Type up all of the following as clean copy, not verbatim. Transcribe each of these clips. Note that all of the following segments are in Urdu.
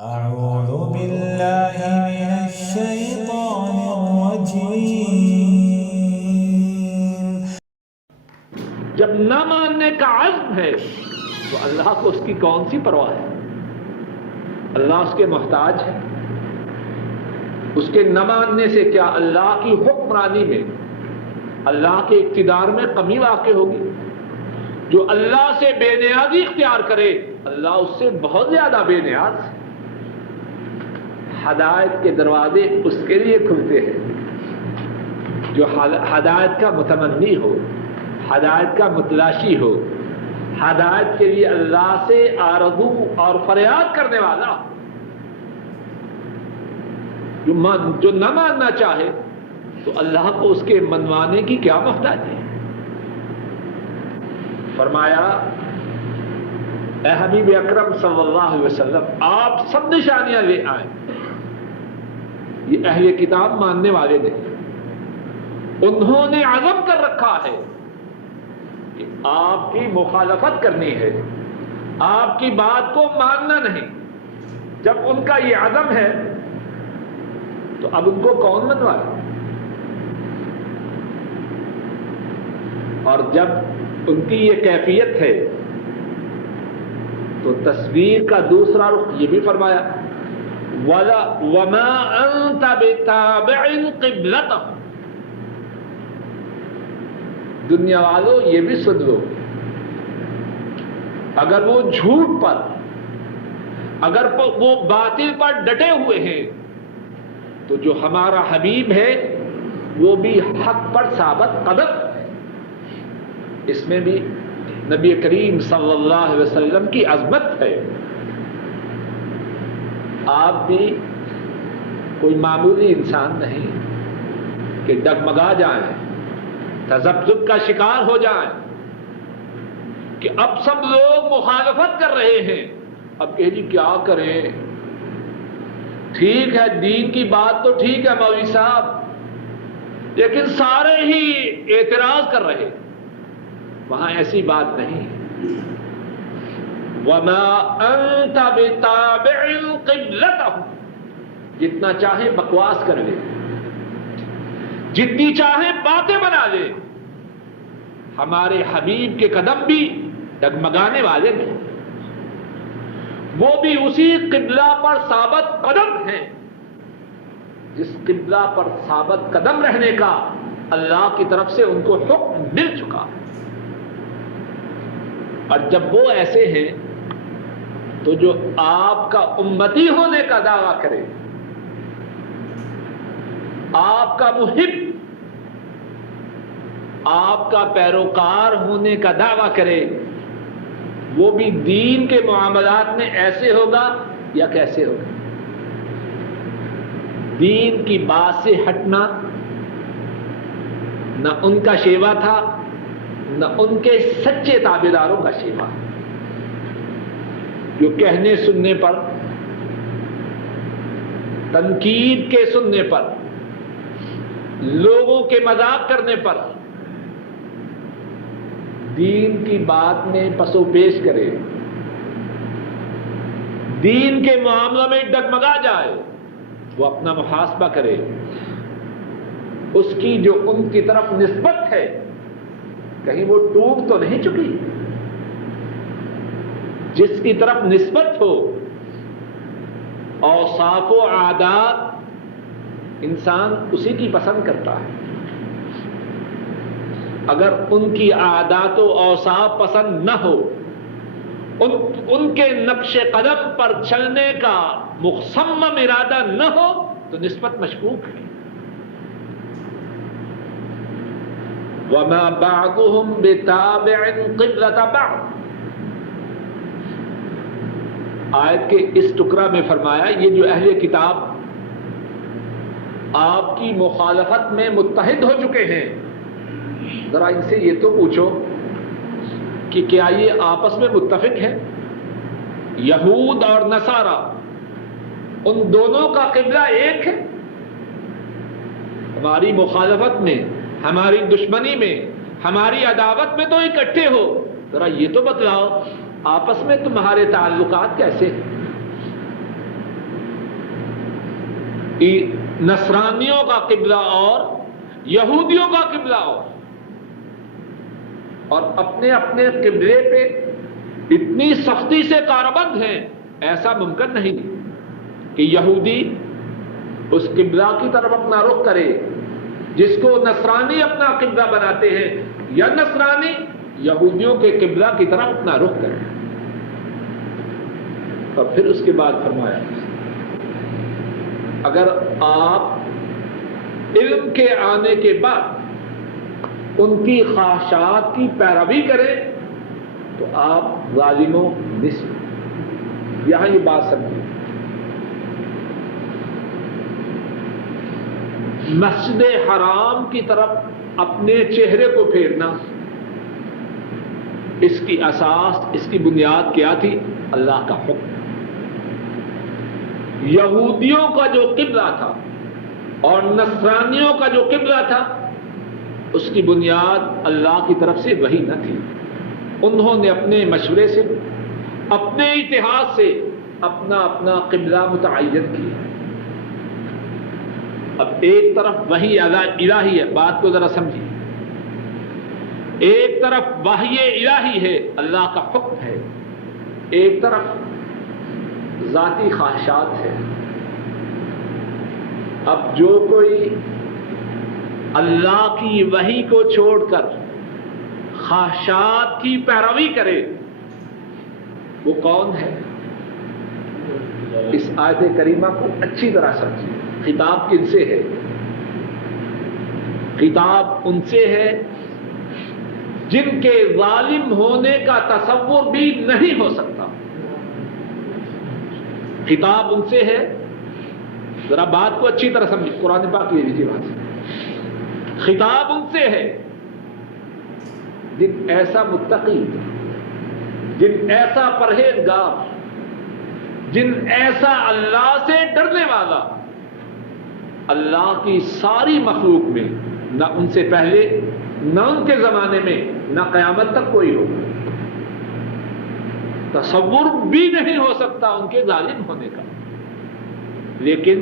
أعوذ بالله من الشيطان الرجيم. جب نہ ماننے کا عزم ہے تو اللہ کو اس کی کون سی پرواہ ہے؟ اللہ اس کے محتاج ہے؟ اس کے نہ ماننے سے کیا اللہ کی حکمرانی میں، اللہ کے اقتدار میں کمی واقع ہوگی؟ جو اللہ سے بے نیازی اختیار کرے اللہ اس سے بہت زیادہ بے نیاز ہے. ہدایت کے دروازے اس کے لیے کھلتے ہیں جو ہدایت کا متمنی ہو، ہدایت کا متلاشی ہو، ہدایت کے لیے اللہ سے آرزو اور فریاد کرنے والا. جو نہ ماننا چاہے تو اللہ کو اس کے منوانے کی کیا محتاجی ہے؟ فرمایا اے حبیب اکرم صلی اللہ علیہ وسلم، آپ سب نشانیاں لے آئیں. یہ اہل کتاب ماننے والے نہیں، انہوں نے عزم کر رکھا ہے کہ آپ کی مخالفت کرنی ہے، آپ کی بات کو ماننا نہیں. جب ان کا یہ عزم ہے تو اب ان کو کون منوائے؟ اور جب ان کی یہ کیفیت ہے تو تصویر کا دوسرا رخ یہ بھی فرمایا وَمَا أَنْتَ بِتَابِعٍ قِبْلَتَهُمْ. دنیا والوں یہ بھی سن لو، اگر وہ جھوٹ پر، اگر وہ باطل پر ڈٹے ہوئے ہیں تو جو ہمارا حبیب ہے وہ بھی حق پر ثابت قدم ہے. اس میں بھی نبی کریم صلی اللہ علیہ وسلم کی عظمت ہے. آپ بھی کوئی معمولی انسان نہیں کہ ڈگمگا جائیں، تذبذب کا شکار ہو جائیں کہ اب سب لوگ مخالفت کر رہے ہیں، اب کہ جی کیا کریں؟ ٹھیک ہے دین کی بات تو ٹھیک ہے مولوی صاحب، لیکن سارے ہی اعتراض کر رہے. وہاں ایسی بات نہیں. وَمَا أَنْتَ بِتَابِعٍ قِبْلَتَهُمْ. جتنا چاہے بکواس کر لے، جتنی چاہے باتیں بنا لے، ہمارے حبیب کے قدم بھی ڈگمگانے والے نہیں. وہ بھی اسی قبلہ پر ثابت قدم ہیں جس قبلہ پر ثابت قدم رہنے کا اللہ کی طرف سے ان کو حکم مل چکا. اور جب وہ ایسے ہیں تو جو آپ کا امتی ہونے کا دعویٰ کرے، آپ کا محب، آپ کا پیروکار ہونے کا دعویٰ کرے، وہ بھی دین کے معاملات میں ایسے ہوگا یا کیسے ہوگا؟ دین کی بات سے ہٹنا نہ ان کا شیوا تھا، نہ ان کے سچے تابعداروں کا شیوا. جو کہنے سننے پر، تنقید کے سننے پر، لوگوں کے مذاق کرنے پر دین کی بات میں پسو پیش کرے، دین کے معاملہ میں ڈگمگا جائے، وہ اپنا محاسبہ کرے. اس کی جو ان کی طرف نسبت ہے کہیں وہ ٹوٹ تو نہیں چکی؟ جس کی طرف نسبت ہو، اوصاف و عادات انسان اسی کی پسند کرتا ہے. اگر ان کی عادات و اوصاف پسند نہ ہو، ان کے نقش قدم پر چلنے کا مصمم ارادہ نہ ہو تو نسبت مشکوک ہے. وَمَا بَعْضُهُمْ بِتَابِعٍ قِبْلَةَ بَعْضٍ. آیت کے اس ٹکڑا میں فرمایا یہ جو اہل کتاب آپ کی مخالفت میں متحد ہو چکے ہیں، ذرا ان سے یہ تو پوچھو کہ کیا یہ آپس میں متفق ہے؟ یہود اور نصارہ ان دونوں کا قبلہ ایک ہے؟ ہماری مخالفت میں، ہماری دشمنی میں، ہماری عداوت میں تو اکٹھے ہو. ذرا یہ تو بتلاؤ آپس میں تمہارے تعلقات کیسے ہیں؟ نصرانیوں کا قبلہ اور یہودیوں کا قبلہ اور اپنے اپنے قبلے پہ اتنی سختی سے کاربند ہیں، ایسا ممکن نہیں کہ یہودی اس قبلہ کی طرف اپنا رخ کرے جس کو نصرانی اپنا قبلہ بناتے ہیں، یا نصرانی یہودیوں کے قبلہ کی طرف اپنا رخ کرے۔ اور پھر اس کے بعد فرمایا اگر آپ علم کے آنے کے بعد ان کی خواہشات کی پیروی کریں تو آپ ظالموں نصف۔ یہاں یہ بات سمجھیں، مسجد حرام کی طرف اپنے چہرے کو پھیرنا، اس کی اساس، اس کی بنیاد کیا تھی؟ اللہ کا حکم۔ یہودیوں کا جو قبلہ تھا اور نصرانیوں کا جو قبلہ تھا اس کی بنیاد اللہ کی طرف سے وحی نہ تھی، انہوں نے اپنے مشورے سے، اپنے اتحاد سے اپنا اپنا قبلہ متعین کیا۔ اب ایک طرف وحی الہی ہے، بات کو ذرا سمجھیے، ایک طرف وحی الہی ہے، اللہ کا حکم ہے، ایک طرف ذاتی خواہشات ہے۔ اب جو کوئی اللہ کی وحی کو چھوڑ کر خواہشات کی پیروی کرے وہ کون ہے؟ اس آیت کریمہ کو اچھی طرح سمجھیں، خطاب کن سے ہے؟ خطاب ان سے ہے جن کے ظالم ہونے کا تصور بھی نہیں ہو سکتا۔ خطاب ان سے ہے، ذرا بات کو اچھی طرح سمجھیں، قرآن پاک لے لیجیے بات سے۔ خطاب ان سے ہے جن ایسا متقی، جن ایسا پرہیزگار، جن ایسا اللہ سے ڈرنے والا اللہ کی ساری مخلوق میں نہ ان سے پہلے نہ ان کے زمانے میں نہ قیامت تک کوئی ہو، تصور بھی نہیں ہو سکتا ان کے ظالم ہونے کا۔ لیکن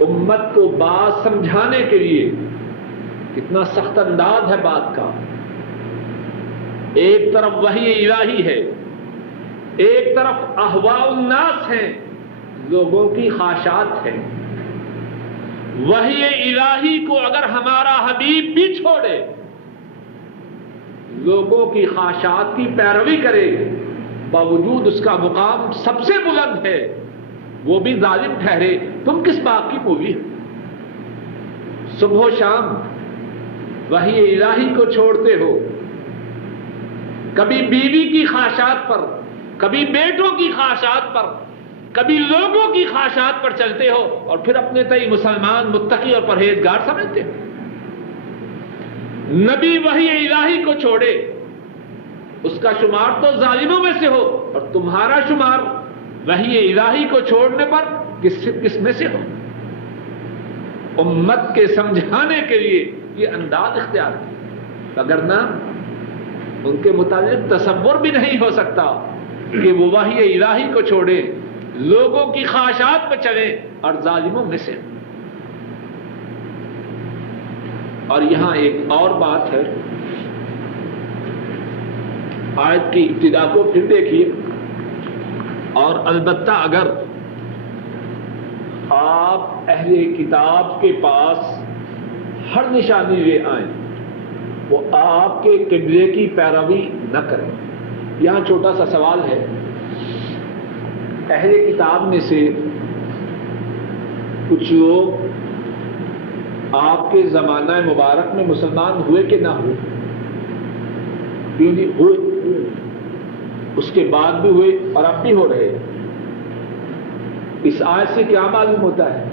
امت کو بات سمجھانے کے لیے کتنا سخت انداز ہے بات کا، ایک طرف وحی الہی ہے، ایک طرف اہواء الناس ہیں، لوگوں کی خواہشات ہیں۔ وحی الہی کو اگر ہمارا حبیب بھی چھوڑے، لوگوں کی خواہشات کی پیروی کرے، باوجود اس کا مقام سب سے بلند ہے، وہ بھی ظالم ٹھہرے، تم کس بات کی مووی ہے؟ صبح و شام وحی الہی کو چھوڑتے ہو، کبھی بیوی کی خواہشات پر، کبھی بیٹوں کی خواہشات پر، کبھی لوگوں کی خواہشات پر چلتے ہو، اور پھر اپنے تئیں مسلمان متقی اور پرہیزگار سمجھتے ہو۔ نبی وحی الہی کو چھوڑے، اس کا شمار تو ظالموں میں سے ہو، اور تمہارا شمار وحی الہی کو چھوڑنے پر کس میں سے ہو؟ امت کے سمجھانے کے لیے یہ انداز اختیار کیا، وگرنہ ان کے متعلق تصور بھی نہیں ہو سکتا کہ وہ وحی الہی کو چھوڑے، لوگوں کی خواہشات پہ چلے اور ظالموں میں سے۔ اور یہاں ایک اور بات ہے، آیت کی ابتدا کو پھر دیکھیے، اور البتہ اگر آپ اہل کتاب کے پاس ہر نشانی لے آئیں وہ آپ کے قبلے کی پیروی نہ کریں۔ یہاں چھوٹا سا سوال ہے، اہل کتاب میں سے کچھ لوگ آپ کے زمانہ مبارک میں مسلمان ہوئے کہ نہ ہوئے؟ کیوں نہیں ہوئے؟ اس کے بعد بھی ہوئے اور اب بھی ہو رہے۔ اس آیت سے کیا معلوم ہوتا ہے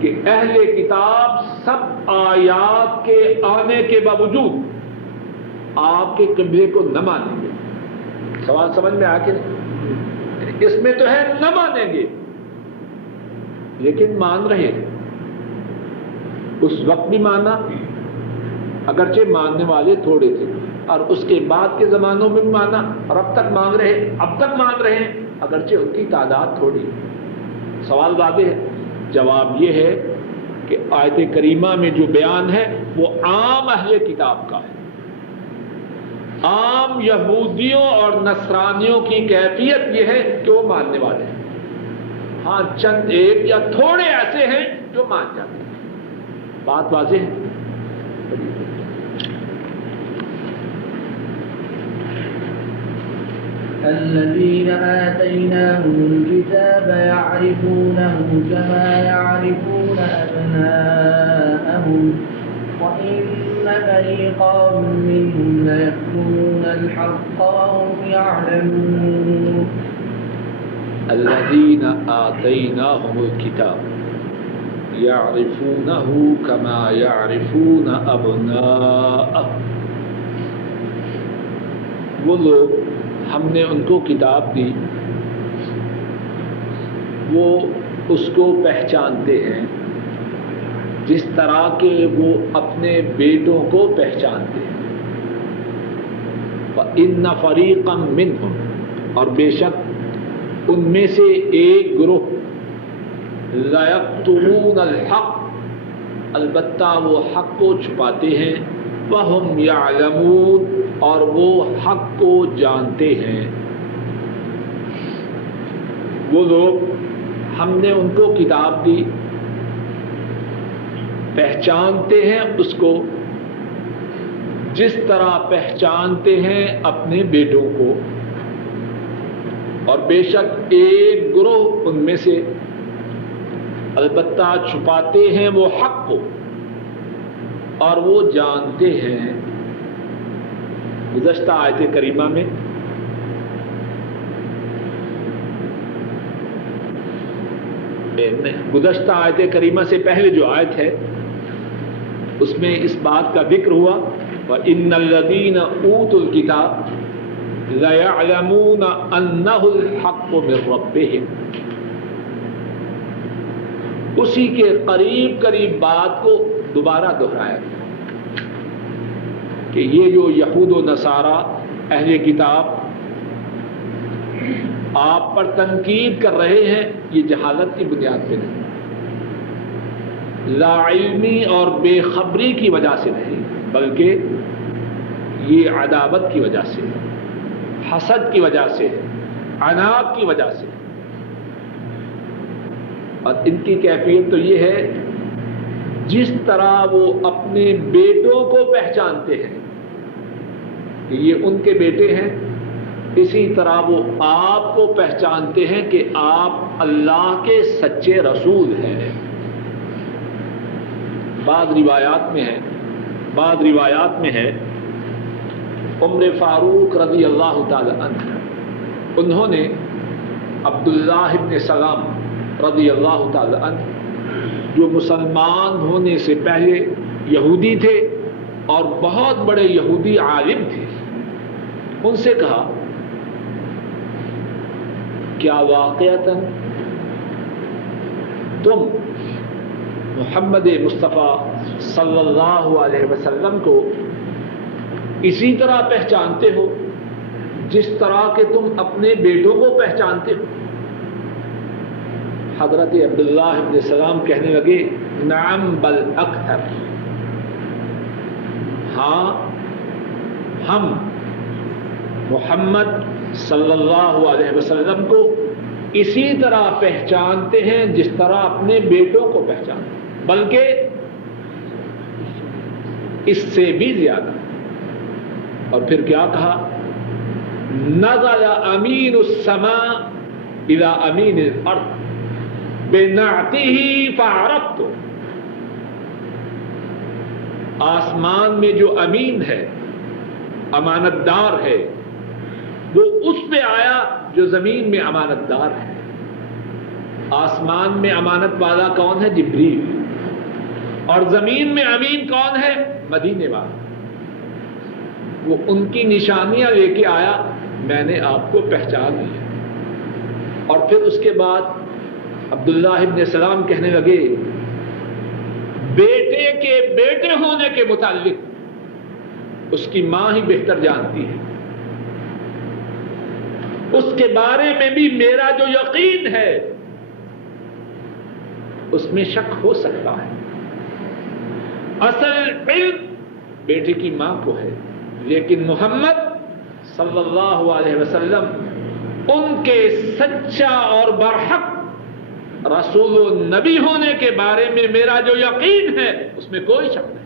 کہ اہل کتاب سب آیات کے آنے کے باوجود آپ کے قبلے کو نہ مانیں گے۔ سوال سمجھ میں آ کے نہیں؟ اس میں تو ہے نہ مانیں گے، لیکن مان رہے ہیں۔ اس وقت بھی مانا، اگرچہ ماننے والے تھوڑے تھے، اور اس کے بعد کے زمانوں میں بھی مانا، اور اب تک مان رہے ہیں، اگرچہ ان کی تعداد تھوڑی۔ سوال واضح ہے؟ جواب یہ ہے کہ آیت کریمہ میں جو بیان ہے وہ عام اہل کتاب کا ہے، عام یہودیوں اور نصرانیوں کی کیفیت یہ ہے کہ وہ ماننے والے ہیں۔ ہاں چند ایک یا تھوڑے ایسے ہیں جو مان جاتے ہیں۔ بات واضح ہے؟ الذين آتيناهم الكتاب يعرفونه كما يعرفون أبناءهم وإن فريقا منهم ليكتمون الحق وهم يعلمون الذين آتيناهم الكتاب يعرفونه كما يعرفون أبناءهم، وہ لوگ ہم نے ان کو کتاب دی، وہ اس کو پہچانتے ہیں جس طرح کہ وہ اپنے بیٹوں کو پہچانتے ہیں۔ وَإِنَّ فَرِيقًا مِّنْهُمْ، اور بے شک ان میں سے ایک گروہ، لَيَكْتُمُونَ الْحَقَّ، البتہ وہ حق کو چھپاتے ہیں، وَهُمْ يَعْلَمُونَ، اور وہ حق کو جانتے ہیں۔ وہ لوگ ہم نے ان کو کتاب دی، پہچانتے ہیں اس کو جس طرح پہچانتے ہیں اپنے بیٹوں کو، اور بے شک ایک گروہ ان میں سے البتہ چھپاتے ہیں وہ حق کو اور وہ جانتے ہیں۔ گزشتہ آیت کریمہ میں گزشتہ آیت کریمہ سے پہلے جو آیت ہے اس میں اس بات کا ذکر ہوا وَإِنَّ الَّذِينَ أُوتُوا الْكِتَابَ لَيَعْلَمُونَ أَنَّهُ الْحَقُّ مِنْ رَبِّهِمْ، اسی کے قریب قریب بات کو دوبارہ دہرایا گیا کہ یہ جو یہود و نصارہ اہل کتاب آپ پر تنقید کر رہے ہیں، یہ جہالت کی بنیاد پہ نہیں، لا علمی اور بے خبری کی وجہ سے نہیں، بلکہ یہ عداوت کی وجہ سے، حسد کی وجہ سے، عناد کی وجہ سے۔ اور ان کی کیفیت تو یہ ہے جس طرح وہ اپنے بیٹوں کو پہچانتے ہیں کہ یہ ان کے بیٹے ہیں، اسی طرح وہ آپ کو پہچانتے ہیں کہ آپ اللہ کے سچے رسول ہیں۔ بعض روایات میں ہے عمر فاروق رضی اللہ تعالی عنہ، انہوں نے عبداللہ ابن سلام رضی اللہ تعالی عنہ جو مسلمان ہونے سے پہلے یہودی تھے اور بہت بڑے یہودی عالم تھے، ان سے کہا کیا واقعتاً تم محمد مصطفیٰ صلی اللہ علیہ وسلم کو اسی طرح پہچانتے ہو جس طرح کہ تم اپنے بیٹوں کو پہچانتے ہو؟ حضرت عبداللہ ابن سلام کہنے لگے نعم بل اکثر، ہاں ہم محمد صلی اللہ علیہ وسلم کو اسی طرح پہچانتے ہیں جس طرح اپنے بیٹوں کو پہچانتے ہیں، بلکہ اس سے بھی زیادہ۔ اور پھر کیا کہا؟ نزل امین السماء الى امین الارض بنعته فعرفت، آسمان میں جو امین ہے، امانت دار ہے، وہ اس پہ آیا جو زمین میں امانت دار ہے۔ آسمان میں امانت والا کون ہے؟ جبریل، اور زمین میں امین کون ہے؟ مدینے والا۔ وہ ان کی نشانیاں لے کے آیا، میں نے آپ کو پہچان لیا۔ اور پھر اس کے بعد عبداللہ ابن سلام کہنے لگے بیٹے کے بیٹے ہونے کے متعلق اس کی ماں ہی بہتر جانتی ہے، اس کے بارے میں بھی میرا جو یقین ہے اس میں شک ہو سکتا ہے. اصل علم بیٹے کی ماں کو ہے، لیکن محمد صلی اللہ علیہ وسلم ان کے سچا اور برحق رسول و نبی ہونے کے بارے میں میرا جو یقین ہے اس میں کوئی شک نہیں.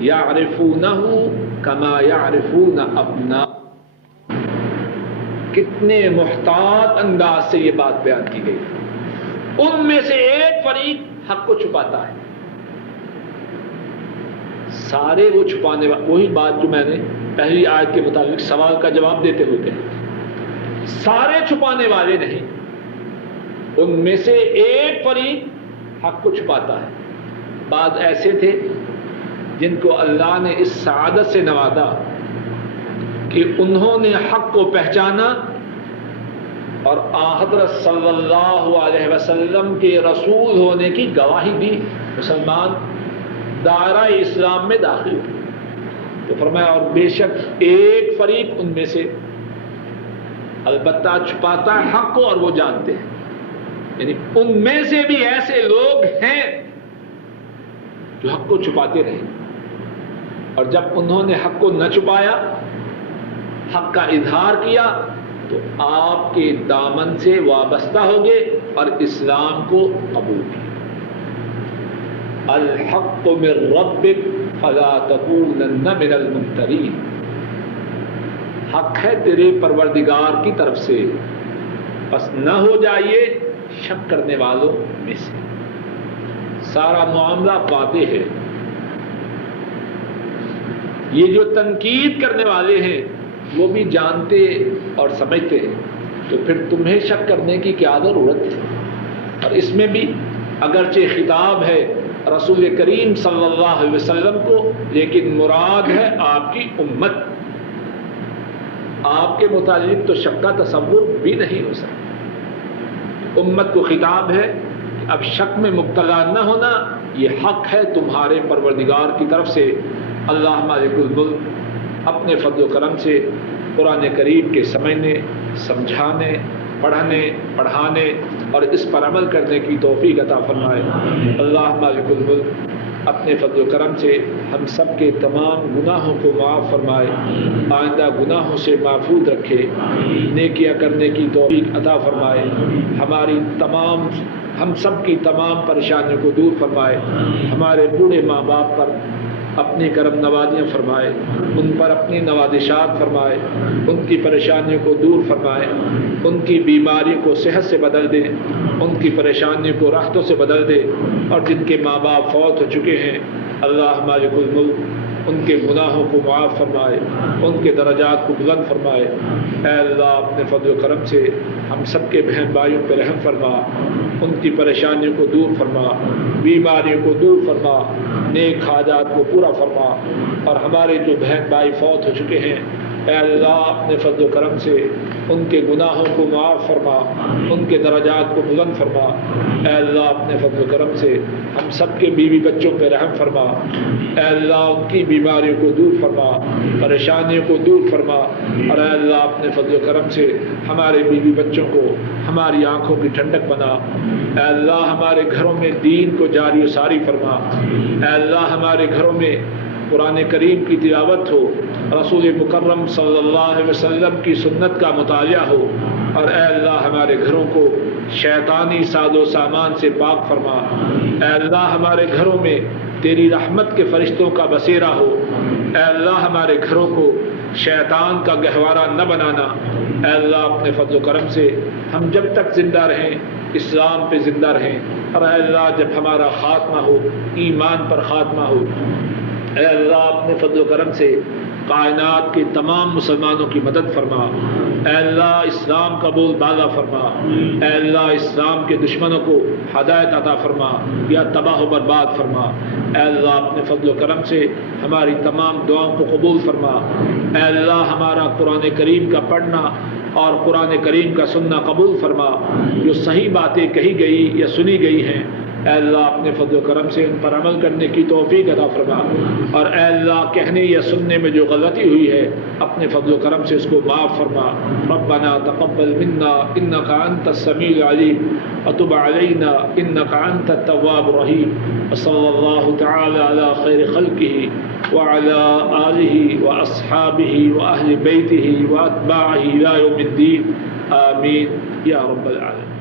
یعرفونہ کما یعرفون ابناء. کتنے محتاط انداز سے یہ بات بیان کی گئی. ان میں سے ایک فریق حق کو چھپاتا ہے. سارے وہ چھپانے والے، وہی بات جو میں نے پہلی آیت کے مطابق سوال کا جواب دیتے ہوئے کہی، سارے چھپانے والے نہیں. ان میں سے ایک فریق حق کو چھپاتا ہے. بعض ایسے تھے جن کو اللہ نے اس سعادت سے نوازا کہ انہوں نے حق کو پہچانا اور حضرت صلی اللہ علیہ وسلم کے رسول ہونے کی گواہی دی. مسلمان دائرہ اسلام میں داخل ہوئے. تو فرمایا اور بے شک ایک فریق ان میں سے البتہ چھپاتا ہے حق کو اور وہ جانتے ہیں. یعنی ان میں سے بھی ایسے لوگ ہیں جو حق کو چھپاتے رہے، اور جب انہوں نے حق کو نہ چھپایا، حق کا اظہار کیا، تو آپ کے دامن سے وابستہ ہو گئے اور اسلام کو قبول کیا. الحق من ربک فلا تکونن من الممترین. حق ہے تیرے پروردگار کی طرف سے، بس نہ ہو جائیے شک کرنے والوں میں سے. سارا معاملہ واضح ہے. یہ جو تنقید کرنے والے ہیں وہ بھی جانتے اور سمجھتے ہیں، تو پھر تمہیں شک کرنے کی کیا ضرورت ہے. اور اس میں بھی اگرچہ خطاب ہے رسول کریم صلی اللہ علیہ وسلم کو، لیکن مراد ہے آپ کی امت. آپ کے متعلق تو شک کا تصور بھی نہیں ہو سکتا. امت کو خطاب ہے کہ اب شک میں مبتلا نہ ہونا، یہ حق ہے تمہارے پروردگار کی طرف سے. اللہ مالک الملک اپنے فضل و کرم سے قرآن کریم کے سمجھنے، سمجھانے، پڑھنے، پڑھانے اور اس پر عمل کرنے کی توفیق عطا فرمائے. اللہ مالک الملک اپنے فضل و کرم سے ہم سب کے تمام گناہوں کو معاف فرمائے، آئندہ گناہوں سے محفوظ رکھے، نیکیاں کرنے کی توفیق عطا فرمائے، ہم سب کی تمام پریشانیوں کو دور فرمائے. ہمارے بوڑھے ماں باپ پر اپنی کرم نوازیاں فرمائے، ان پر اپنی نوازشات فرمائے، ان کی پریشانیوں کو دور فرمائے، ان کی بیماریوں کو صحت سے بدل دے، ان کی پریشانیوں کو راحتوں سے بدل دے. اور جن کے ماں باپ فوت ہو چکے ہیں، اللہ مالک الملک ان کے گناہوں کو معاف فرمائے، ان کے درجات کو بلند فرمائے. اے اللہ اپنے فضل و کرم سے ہم سب کے بہن بھائیوں پہ رحم فرما، ان کی پریشانیوں کو دور فرما، بیماریوں کو دور فرما، نیک حاجات کو پورا فرما. اور ہمارے جو بہن بھائی فوت ہو چکے ہیں، اے اللہ اپنے فضل و کرم سے ان کے گناہوں کو معاف فرما، ان کے درجات کو بلند فرما. اے اللہ اپنے فضل و کرم سے ہم سب کے بیوی بچوں پہ رحم فرما. اے اللہ ان کی بیماریوں کو دور فرما، پریشانیوں کو دور فرما. اور اے اللہ اپنے فضل و کرم سے ہمارے بیوی بچوں کو ہماری آنکھوں کی ٹھنڈک بنا. اے اللہ ہمارے گھروں میں دین کو جاری و ساری فرما. اے اللہ ہمارے گھروں میں قرآن کریم کی تلاوت ہو، رسول مکرم صلی اللہ علیہ وسلم کی سنت کا مطالعہ ہو. اور اے اللہ ہمارے گھروں کو شیطانی ساز و سامان سے پاک فرما. اے اللہ ہمارے گھروں میں تیری رحمت کے فرشتوں کا بسیرا ہو. اے اللہ ہمارے گھروں کو شیطان کا گہوارہ نہ بنانا. اے اللہ اپنے فضل و کرم سے ہم جب تک زندہ رہیں اسلام پہ زندہ رہیں، اور اے اللہ جب ہمارا خاتمہ ہو ایمان پر خاتمہ ہو. اے اللہ اپنے فضل و کرم سے کائنات کے تمام مسلمانوں کی مدد فرما. اے اللہ اسلام کا بول بالا فرما. اے اللہ اسلام کے دشمنوں کو ہدایت عطا فرما یا تباہ و برباد فرما. اے اللہ اپنے فضل و کرم سے ہماری تمام دعاؤں کو قبول فرما. اے اللہ ہمارا قرآن کریم کا پڑھنا اور قرآن کریم کا سننا قبول فرما. جو صحیح باتیں کہی گئی یا سنی گئی ہیں اے اللہ اپنے فضل و کرم سے ان پر عمل کرنے کی توفیق عطا فرما، اور اے اللہ کہنے یا سننے میں جو غلطی ہوئی ہے اپنے فضل و کرم سے اس کو معاف فرما۔ ربنا تقبل منا انك انت السميع العليم وتب علينا انك انت التواب الرحيم، وصلى الله تعالى على خير خلقه وعلى آله وأصحابه وأهل بيته وأتباعه إلى يوم الدين، آمين يا رب العالمين۔